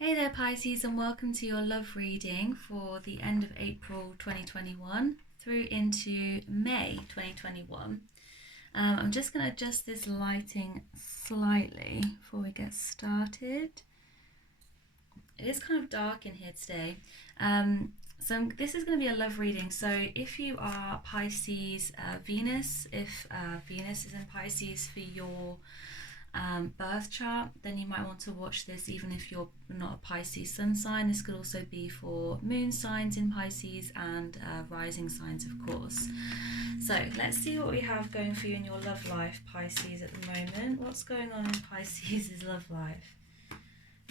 Hey there, Pisces, and welcome to your love reading for the end of April 2021 through into May 2021. I'm just going to adjust this lighting slightly before we get started. It is kind of dark in here today. This is going to be a love reading. So if you are Pisces Venus, if Venus is in Pisces for your birth chart, then you might want to watch this even if you're not a Pisces sun sign. This could also be for moon signs in Pisces and rising signs, of course. So let's see what we have going for you in your love life, Pisces, at the moment. What's going on in Pisces' love life?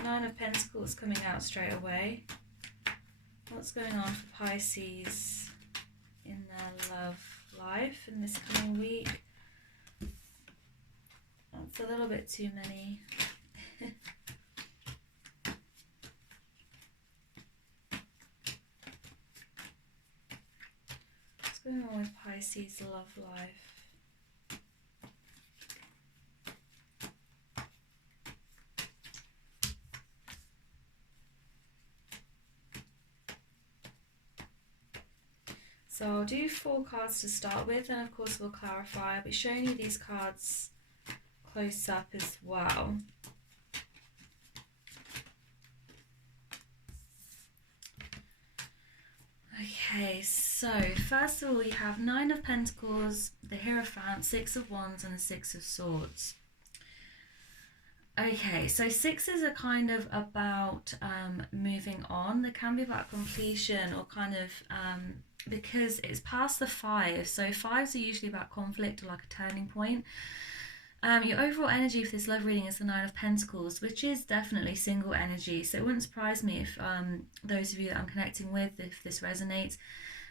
Nine of Pentacles coming out straight away. What's going on for Pisces in their love life in this coming week? That's a little bit too many. What's going on with Pisces' love life? So I'll do 4 cards to start with, and of course we'll clarify. I'll be showing you these cards close up as well. Okay, so first of all we have 9 of Pentacles, the Hierophant, 6 of Wands and the 6 of Swords. Okay, so 6s are kind of about moving on. They can be about completion or kind of because it's past the 5. So 5s are usually about conflict or like a turning point. Your overall energy for this love reading is the 9 of Pentacles, which is definitely single energy. So it wouldn't surprise me if those of you that I'm connecting with, if this resonates,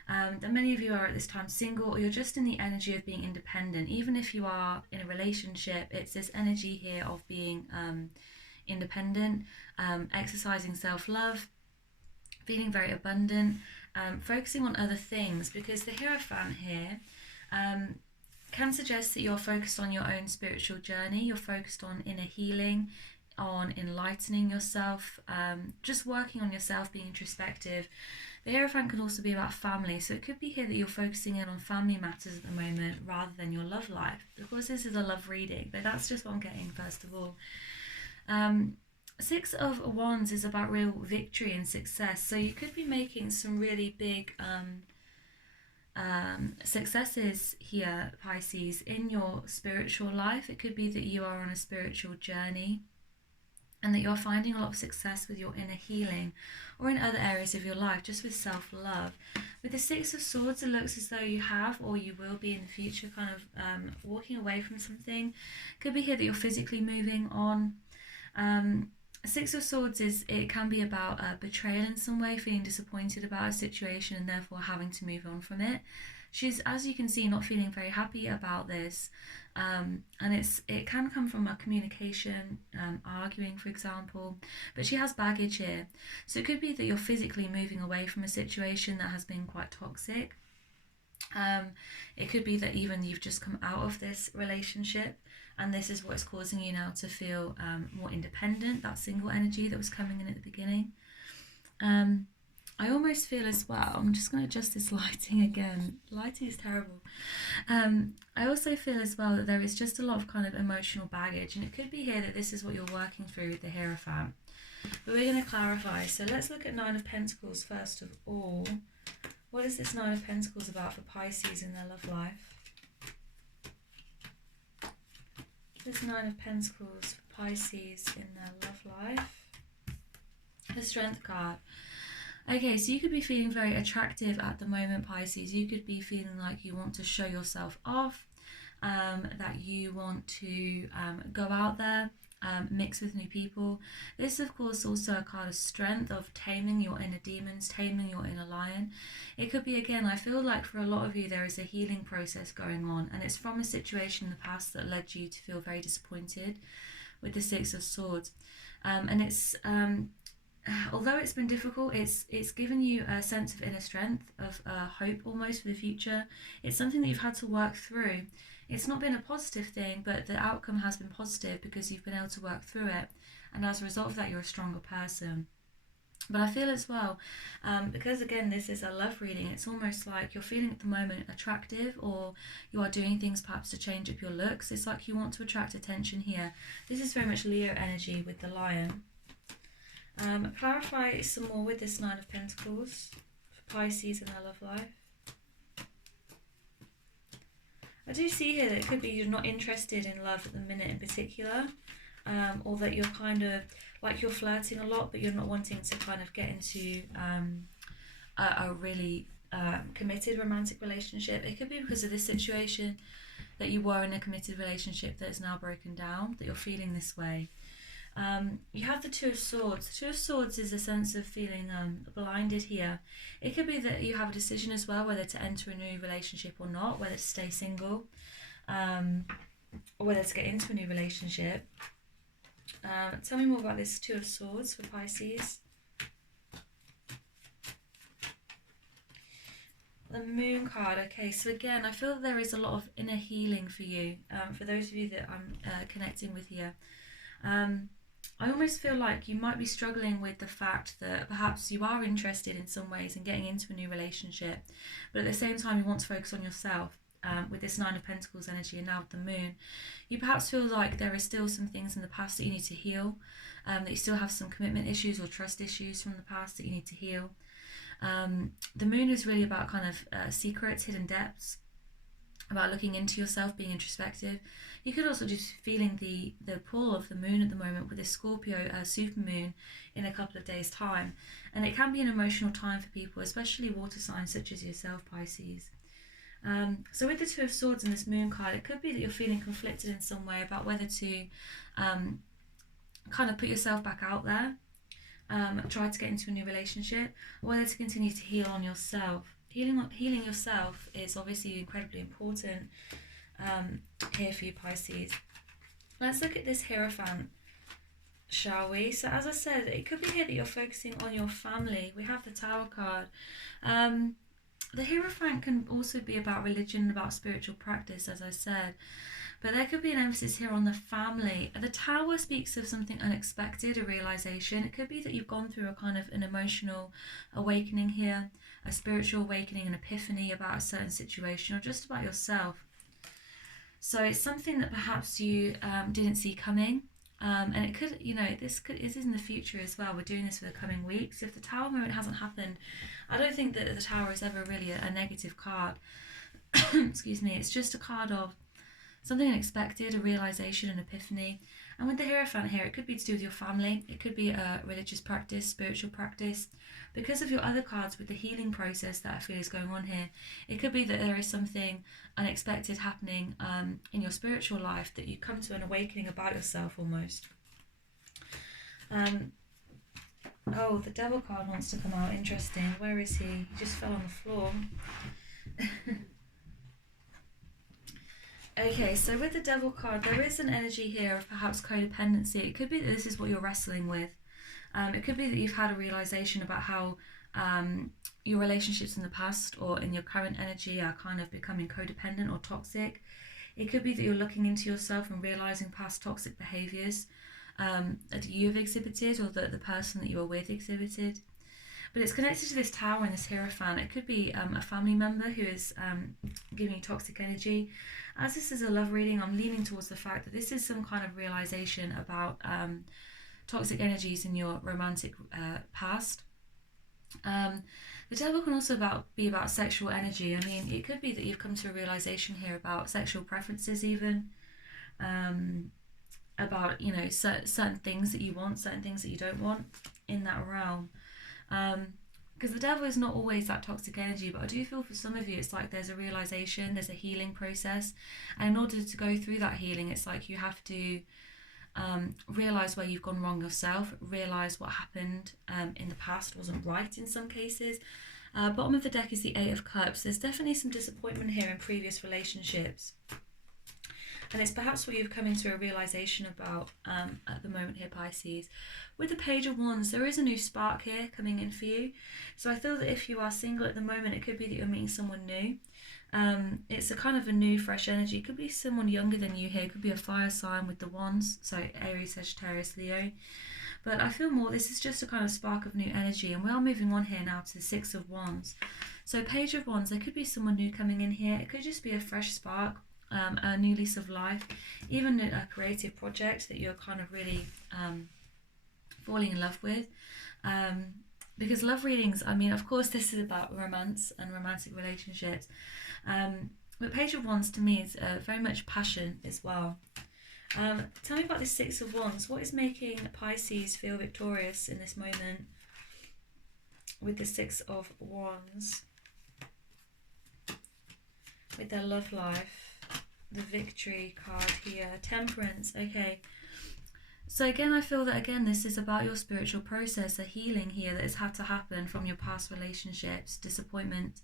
that many of you are at this time single, or you're just in the energy of being independent. Even if you are in a relationship, it's this energy here of being independent, exercising self-love, feeling very abundant, focusing on other things, because the Hierophant here can suggest that you're focused on your own spiritual journey, you're focused on inner healing, on enlightening yourself, just working on yourself, being introspective. The Hierophant can also be about family, so it could be here that you're focusing in on family matters at the moment rather than your love life. Of course, this is a love reading, but that's just what I'm getting first of all. 6 of Wands is about real victory and success, so you could be making some really big successes here, Pisces, in your spiritual life. It could be that you are on a spiritual journey and that you're finding a lot of success with your inner healing or in other areas of your life, just with self-love. With the 6 of Swords, it looks as though you have, or you will be in the future, kind of walking away from something. Could be here that you're physically moving on. 6 of Swords it can be about betrayal in some way, feeling disappointed about a situation and therefore having to move on from it. She's, as you can see, not feeling very happy about this, and it can come from a communication, arguing, for example, but she has baggage here. So it could be that you're physically moving away from a situation that has been quite toxic. It could be that even you've just come out of this relationship and this is what's causing you now to feel more independent, that single energy that was coming in at the beginning. I almost feel as well, I'm just going to adjust this lighting again. Lighting is terrible. I also feel as well that there is just a lot of kind of emotional baggage, and it could be here that this is what you're working through with the Hierophant. But we're going to clarify. So let's look at 9 of Pentacles first of all. What is this 9 of Pentacles about for Pisces in their love life? This 9 of Pentacles for Pisces in their love life. The Strength card. Okay, so you could be feeling very attractive at the moment, Pisces. You could be feeling like you want to show yourself off, that you want to go out there, mix with new people. This is, of course, also a card of strength, of taming your inner demons, taming your inner lion. It could be, again, I feel like for a lot of you there is a healing process going on, and it's from a situation in the past that led you to feel very disappointed with the 6 of Swords. And it's although it's been difficult, it's given you a sense of inner strength, of hope almost for the future. It's something that you've had to work through. it's not been a positive thing, but the outcome has been positive because you've been able to work through it. And as a result of that, you're a stronger person. But I feel as well, because again, this is a love reading, it's almost like you're feeling at the moment attractive, or you are doing things perhaps to change up your looks. It's like you want to attract attention here. This is very much Leo energy with the lion. Clarify some more with this Nine of Pentacles for Pisces in their love life. I do see here that it could be you're not interested in love at the minute in particular, or that you're kind of like you're flirting a lot, but you're not wanting to kind of get into a really committed romantic relationship. It could be because of this situation that you were in a committed relationship that is now broken down, that you're feeling this way. You have the Two of Swords. The Two of Swords is a sense of feeling blinded here. It could be that you have a decision as well, whether to enter a new relationship or not, whether to stay single, or whether to get into a new relationship. Tell me more about this Two of Swords for Pisces. The Moon card. Okay, so again, I feel that there is a lot of inner healing for you, for those of you that I'm connecting with here. I almost feel like you might be struggling with the fact that perhaps you are interested in some ways in getting into a new relationship, but at the same time you want to focus on yourself. With this Nine of Pentacles energy and now with the Moon, you perhaps feel like there are still some things in the past that you need to heal, that you still have some commitment issues or trust issues from the past that you need to heal. The Moon is really about kind of secrets, hidden depths, about looking into yourself, being introspective. You could also just feeling the pull of the Moon at the moment with this Scorpio super moon in a couple of days' time, and it can be an emotional time for people, especially water signs such as yourself, Pisces. So with the Two of Swords and this Moon card, it could be that you're feeling conflicted in some way about whether to kind of put yourself back out there, try to get into a new relationship, or whether to continue to heal on yourself. Healing yourself is obviously incredibly important here for you, Pisces. Let's look at this Hierophant, shall we? So as I said, it could be here that you're focusing on your family. We have the Tower card. The Hierophant can also be about religion, about spiritual practice, as I said. But there could be an emphasis here on the family. The Tower speaks of something unexpected, a realization. It could be that you've gone through a kind of an emotional awakening here, a spiritual awakening, an epiphany about a certain situation or just about yourself. So it's something that perhaps you didn't see coming. And it could, this is in the future as well. We're doing this for the coming weeks. If the Tower moment hasn't happened, I don't think that the Tower is ever really a negative card. Excuse me. It's just a card of something unexpected, a realization, an epiphany. And with the Hierophant here, it could be to do with your family. It could be a religious practice, spiritual practice. Because of your other cards with the healing process that I feel is going on here, it could be that there is something unexpected happening in your spiritual life, that you come to an awakening about yourself almost. Oh, the Devil card wants to come out. Interesting. Where is he? He just fell on the floor. Okay, so with the Devil card, there is an energy here of perhaps codependency. It could be that this is what you're wrestling with. It could be that you've had a realization about how your relationships in the past or in your current energy are kind of becoming codependent or toxic. It could be that you're looking into yourself and realizing past toxic behaviors that you have exhibited, or that the person that you were with exhibited. But it's connected to this Tower and this Hierophant. It could be a family member who is giving you toxic energy. As this is a love reading, I'm leaning towards the fact that this is some kind of realization about toxic energies in your romantic past. The Devil can also be about sexual energy. I mean, it could be that you've come to a realization here about sexual preferences even, about, certain things that you want, certain things that you don't want in that realm. Because the Devil is not always that toxic energy, but I do feel for some of you it's like there's a realization, there's a healing process, and in order to go through that healing, it's like you have to realize where you've gone wrong yourself, realize what happened in the past wasn't right in some cases. Bottom of the deck is the Eight of Cups. There's definitely some disappointment here in previous relationships. And it's perhaps what you've come into a realization about at the moment here, Pisces. With the Page of Wands, there is a new spark here coming in for you. So I feel that if you are single at the moment, it could be that you're meeting someone new. It's a kind of a new, fresh energy. It could be someone younger than you here. It could be a fire sign with the wands, so Aries, Sagittarius, Leo. But I feel more this is just a kind of spark of new energy, and we are moving on here now to the Six of Wands. So Page of Wands, there could be someone new coming in here. It could just be a fresh spark, a new lease of life, even a creative project that you're kind of really falling in love with. Because love readings, I mean, of course, this is about romance and romantic relationships. But Page of Wands to me is very much passion as well. Tell me about the Six of Wands. What is making Pisces feel victorious in this moment with the Six of Wands? With their love life, the victory card here, Temperance, okay. So again, I feel that again, this is about your spiritual process, a healing here that has had to happen from your past relationships, disappointment.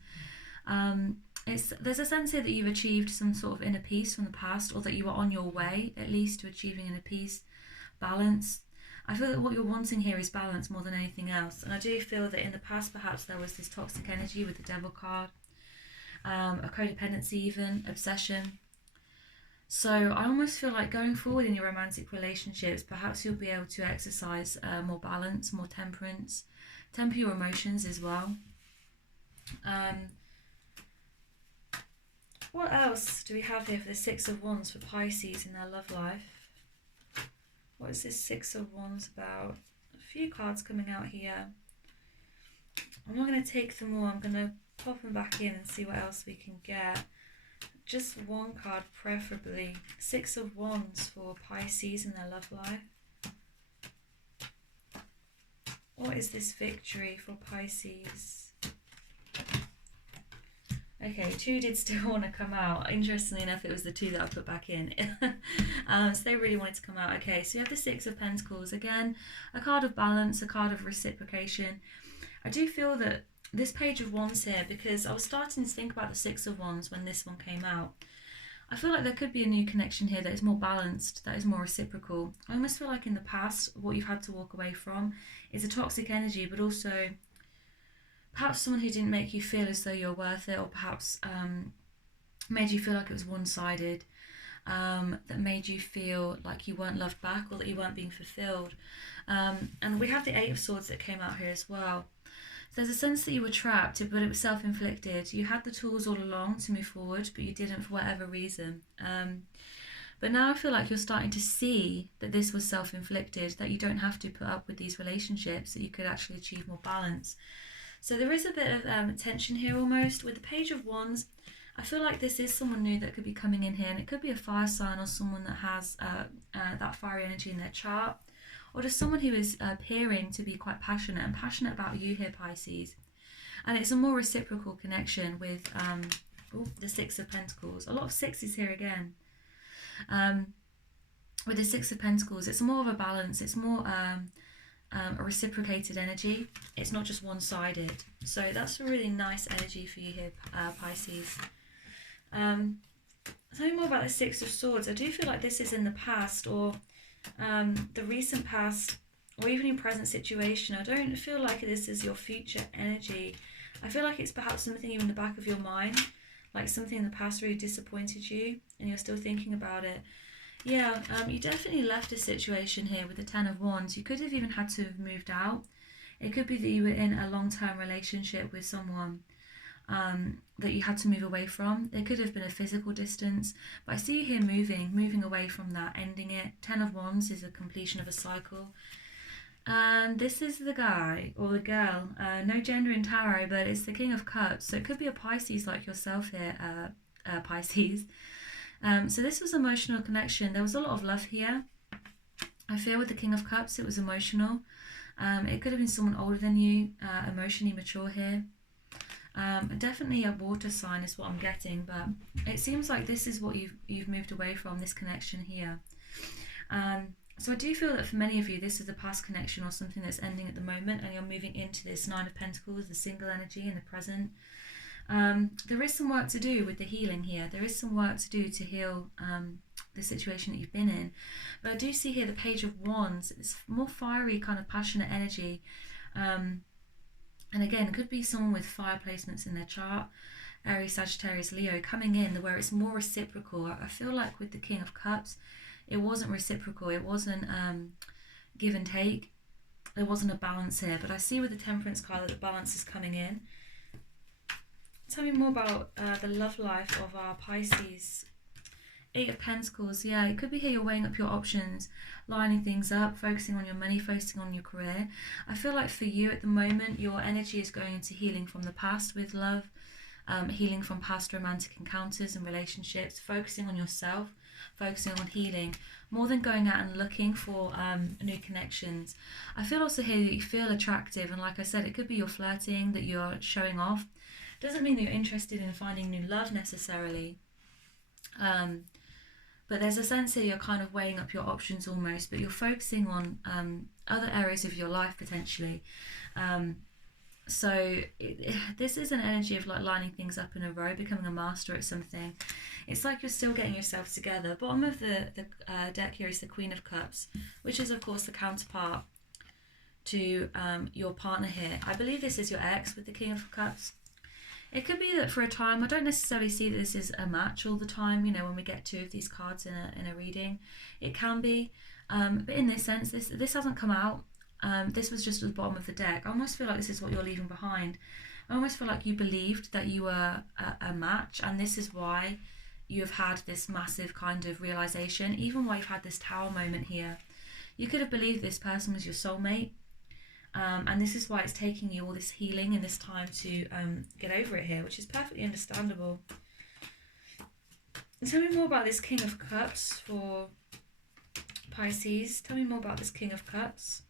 There's a sense here that you've achieved some sort of inner peace from the past, or that you are on your way at least to achieving inner peace, balance. I feel that what you're wanting here is balance more than anything else. And I do feel that in the past perhaps there was this toxic energy with the Devil card, a codependency even, obsession. So I almost feel like going forward in your romantic relationships, perhaps you'll be able to exercise more balance, more temperance, temper your emotions as well. What else do we have here for the Six of Wands for Pisces in their love life? What is this Six of Wands about? A few cards coming out here. I'm not going to take them all. I'm going to pop them back in and see what else we can get. Just one card preferably. Six of Wands for Pisces in their love life. What is this victory for Pisces? Okay, two did still want to come out. Interestingly enough, it was the two that I put back in. So they really wanted to come out. Okay, so you have the Six of Pentacles. Again, a card of balance, a card of reciprocation. I do feel that this Page of Wands here, because I was starting to think about the Six of Wands when this one came out. I feel like there could be a new connection here that is more balanced, that is more reciprocal. I almost feel like in the past, what you've had to walk away from is a toxic energy, but also perhaps someone who didn't make you feel as though you're worth it, or perhaps made you feel like it was one-sided, that made you feel like you weren't loved back, or that you weren't being fulfilled. And we have the Eight of Swords that came out here as well. So there's a sense that you were trapped, but it was self-inflicted. You had the tools all along to move forward, but you didn't for whatever reason. But now I feel like you're starting to see that this was self-inflicted, that you don't have to put up with these relationships, that you could actually achieve more balance. So there is a bit of tension here almost. With the Page of Wands, I feel like this is someone new that could be coming in here, and it could be a fire sign or someone that has that fiery energy in their chart, or just someone who is appearing to be quite passionate about you here, Pisces. And it's a more reciprocal connection with the Six of Pentacles. A lot of sixes here again. With the Six of Pentacles, it's more of a balance. It's more a reciprocated energy. It's not just one-sided. So that's a really nice energy for you here, Pisces. Tell me more about the Six of Swords. I do feel like this is in the past, or the recent past, or even your present situation. I don't feel like this is your future energy. I feel like it's perhaps something even in the back of your mind, like something in the past really disappointed you and you're still thinking about it. Yeah, you definitely left a situation here with the Ten of Wands. You could have even had to have moved out. It could be that you were in a long-term relationship with someone that you had to move away from. There could have been a physical distance, but I see you here moving away from that, ending it. Ten of Wands is a completion of a cycle. And this is the guy or the girl, no gender in tarot, but it's the King of Cups. So it could be a Pisces like yourself here, Pisces. So this was emotional connection. There was a lot of love here. I feel with the King of Cups, it was emotional. It could have been someone older than you, emotionally mature here. Definitely a water sign is what I'm getting, but it seems like this is what you've moved away from, this connection here. So I do feel that for many of you, this is a past connection or something that's ending at the moment, and you're moving into this Nine of Pentacles, the single energy in the present. There is some work to do with the healing here. There is some work to do to heal the situation that you've been in. But I do see here the Page of Wands. It's more fiery, kind of passionate energy. And again, it could be someone with fire placements in their chart. Aries, Sagittarius, Leo coming in where it's more reciprocal. I feel like with the King of Cups, it wasn't reciprocal. It wasn't give and take. There wasn't a balance here. But I see with the Temperance card that the balance is coming in. Tell me more about the love life of our Pisces. 8 of Pentacles. Yeah, it could be here you're weighing up your options, lining things up, focusing on your money, focusing on your career. I feel like for you at the moment, your energy is going into healing from the past with love, healing from past romantic encounters and relationships, focusing on yourself, focusing on healing, more than going out and looking for new connections. I feel also here that you feel attractive, and like I said, it could be you're flirting, that you're showing off. Doesn't mean that you're interested in finding new love necessarily. But there's a sense that you're kind of weighing up your options almost, but you're focusing on other areas of your life potentially. This is an energy of like lining things up in a row, becoming a master at something. It's like you're still getting yourself together. Bottom of the deck here is the Queen of Cups, which is of course the counterpart to your partner here. I believe this is your ex with the King of Cups. It could be that for a time, I don't necessarily see that this is a match all the time, you know, when we get 2 of these cards in a reading. It can be, but in this sense, this hasn't come out. This was just at the bottom of the deck. I almost feel like this is what you're leaving behind. I almost feel like you believed that you were a match, and this is why you've had this massive kind of realization, even why you've had this Tower moment here. You could have believed this person was your soulmate. And this is why it's taking you all this healing and this time to get over it here, which is perfectly understandable. And tell me more about this King of Cups for Pisces. Tell me more about this King of Cups.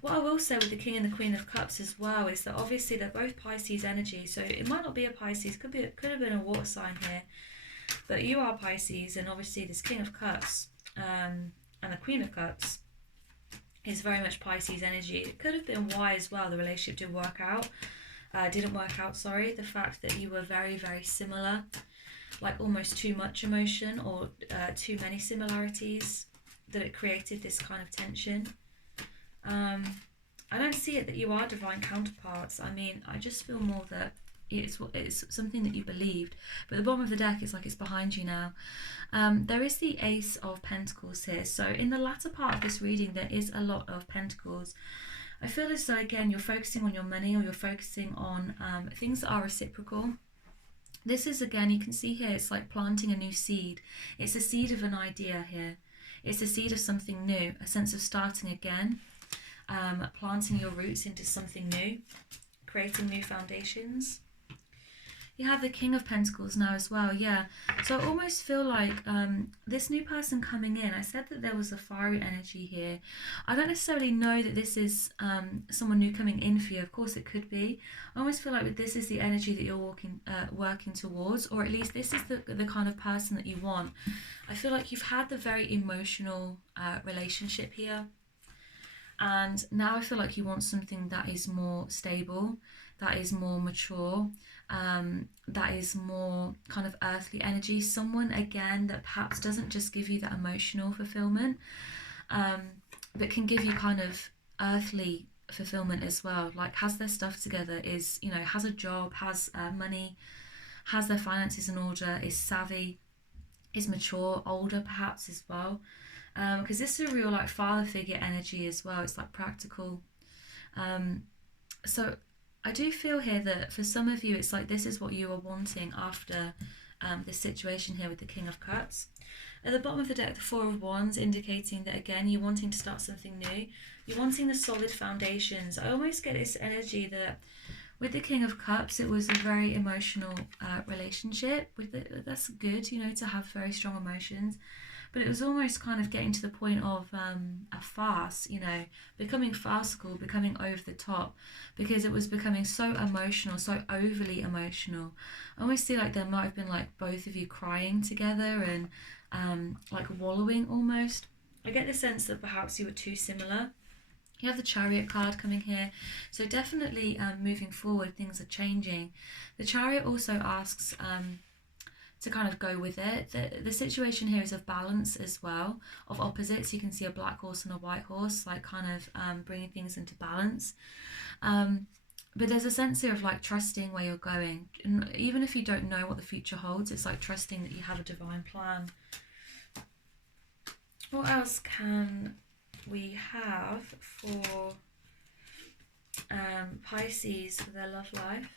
What I will say with the King and the Queen of Cups as well is that obviously they're both Pisces energy, so it might not be a Pisces, could have been a water sign here, but you are Pisces, and obviously this King of Cups and the Queen of Cups is very much Pisces energy. It could have been why as well the relationship didn't work out. The fact that you were very, very similar, like almost too much emotion or too many similarities, that it created this kind of tension. I don't see it that you are divine counterparts. I mean, I just feel more that it's something that you believed, but the bottom of the deck is like it's behind you now. There is the Ace of Pentacles here, so in the latter part of this reading there is a lot of Pentacles. I feel as though again you're focusing on your money, or you're focusing on things that are reciprocal. This is, again, you can see here, it's like planting a new seed. It's a seed of an idea here. It's a seed of something new, a sense of starting again, planting your roots into something new, creating new foundations. You have the King of Pentacles now as well, yeah. So I almost feel like this new person coming in, I said that there was a fiery energy here. I don't necessarily know that this is someone new coming in for you. Of course it could be. I almost feel like this is the energy that you're working towards, or at least this is the kind of person that you want. I feel like you've had the very emotional relationship here. And now I feel like you want something that is more stable, that is more mature, that is more kind of earthly energy. Someone, again, that perhaps doesn't just give you that emotional fulfillment, but can give you kind of earthly fulfillment as well. Like has their stuff together, is, you know, has a job, has money, has their finances in order, is savvy, is mature, older perhaps as well. Because this is a real like father figure energy as well. It's like practical. So I do feel here that for some of you, it's like this is what you are wanting after this situation here with the King of Cups. At the bottom of the deck, the Four of Wands, indicating that again, you're wanting to start something new. You're wanting the solid foundations. I almost get this energy that with the King of Cups, it was a very emotional relationship. That's good, you know, to have very strong emotions. But it was almost kind of getting to the point of a farce, you know, becoming farcical, becoming over the top, because it was becoming so emotional, so overly emotional. I almost feel like there might have been like both of you crying together and like wallowing almost. I get the sense that perhaps you were too similar. You have the Chariot card coming here, so definitely moving forward, things are changing. The Chariot also asks to kind of go with it. The situation here is of balance as well, of opposites. You can see a black horse and a white horse, like kind of bringing things into balance. But there's a sense here of like trusting where you're going. And even if you don't know what the future holds, it's like trusting that you have a divine plan. What else can we have for Pisces for their love life?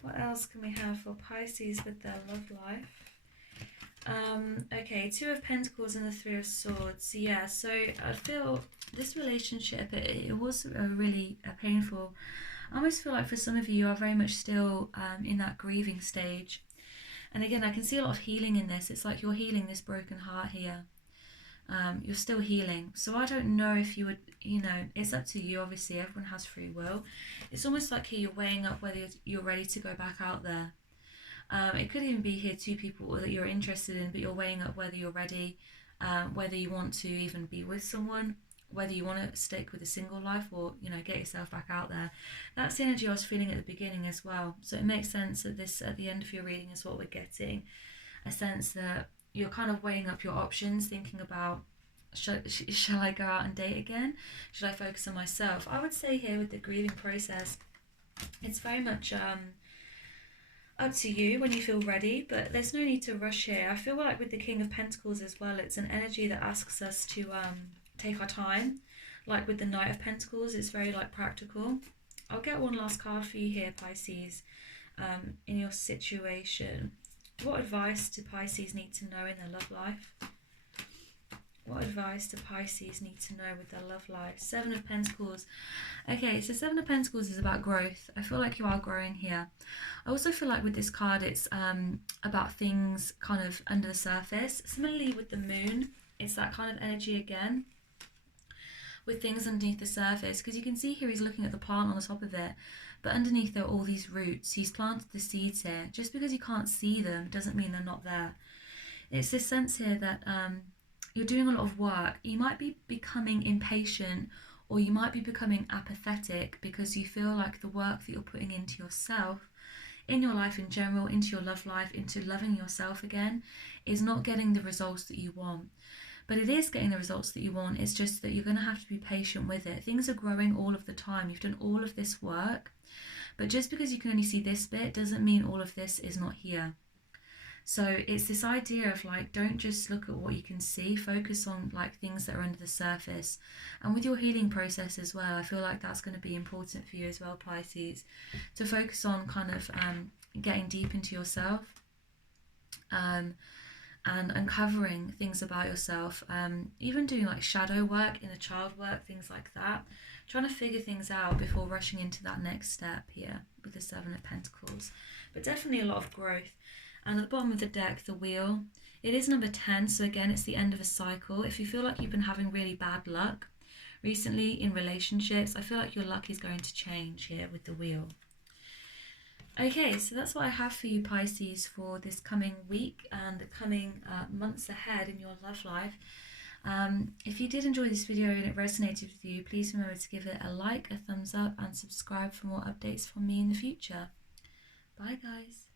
What else can we have for Pisces with their love life? Okay, Two of Pentacles and the Three of Swords. Yeah, so I feel this relationship, it was really painful. I almost feel like for some of you, you are very much still in that grieving stage. And again, I can see a lot of healing in this. It's like you're healing this broken heart here. You're still healing. So I don't know if you would, it's up to you. Obviously, everyone has free will. It's almost like here you're weighing up whether you're ready to go back out there. It could even be here two people that you're interested in, but you're weighing up whether you're ready, whether you want to even be with someone, whether you want to stick with a single life or, get yourself back out there. That's the energy I was feeling at the beginning as well. So it makes sense that this, at the end of your reading, is what we're getting. A sense that you're kind of weighing up your options, thinking about, shall I go out and date again? Should I focus on myself? I would say here with the grieving process, it's very much up to you when you feel ready, but there's no need to rush here. I feel like with the King of Pentacles as well, it's an energy that asks us to take our time. Like with the Knight of Pentacles, it's very like practical. I'll get one last card for you here, Pisces, in your situation. What advice do Pisces need to know in their love life? What advice do Pisces need to know with their love life? Seven of Pentacles. Okay, so Seven of Pentacles is about growth. I feel like you are growing here. I also feel like with this card, it's about things kind of under the surface. Similarly with the Moon, it's that kind of energy again, with things underneath the surface. Because you can see here he's looking at the plant on the top of it, but underneath there are all these roots. He's planted the seeds here. Just because you can't see them doesn't mean they're not there. It's this sense here that you're doing a lot of work. You might be becoming impatient, or you might be becoming apathetic because you feel like the work that you're putting into yourself, in your life in general, into your love life, into loving yourself again, is not getting the results that you want. But it is getting the results that you want. It's just that you're going to have to be patient with it. Things are growing all of the time. You've done all of this work, but just because you can only see this bit doesn't mean all of this is not here. So it's this idea of like, don't just look at what you can see, focus on like things that are under the surface. And with your healing process as well, I feel like that's going to be important for you as well, Pisces, to focus on kind of getting deep into yourself and uncovering things about yourself, even doing like shadow work, inner child work, things like that, trying to figure things out before rushing into that next step here with the Seven of Pentacles. But definitely a lot of growth. And at the bottom of the deck, the Wheel, it is number 10, so again, it's the end of a cycle. If you feel like you've been having really bad luck recently in relationships, I feel like your luck is going to change here with the Wheel. Okay, so that's what I have for you, Pisces, for this coming week and the coming months ahead in your love life. If you did enjoy this video and it resonated with you, please remember to give it a like, a thumbs up, and subscribe for more updates from me in the future. Bye, guys.